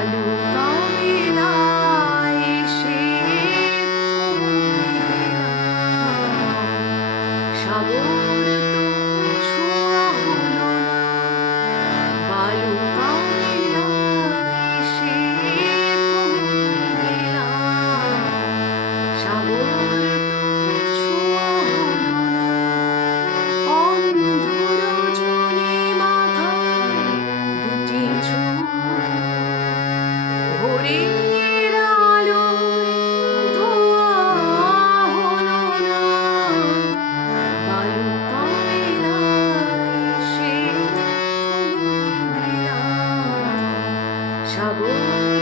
বালুকা মেলায় এসে থমকে গেলাম। সাগর তো ছোঁয়া হলো না, বালুকা মেলায় এসে থমকে গেলাম। সাগর তো ছোঁয়া হলো না, অন্ধ রজনী মাথায় দুটি চোখ, ভোরের আলোয় ধোয়া হলো না, বালুকা মেলায় এসে থমকে গেলাম। সাগর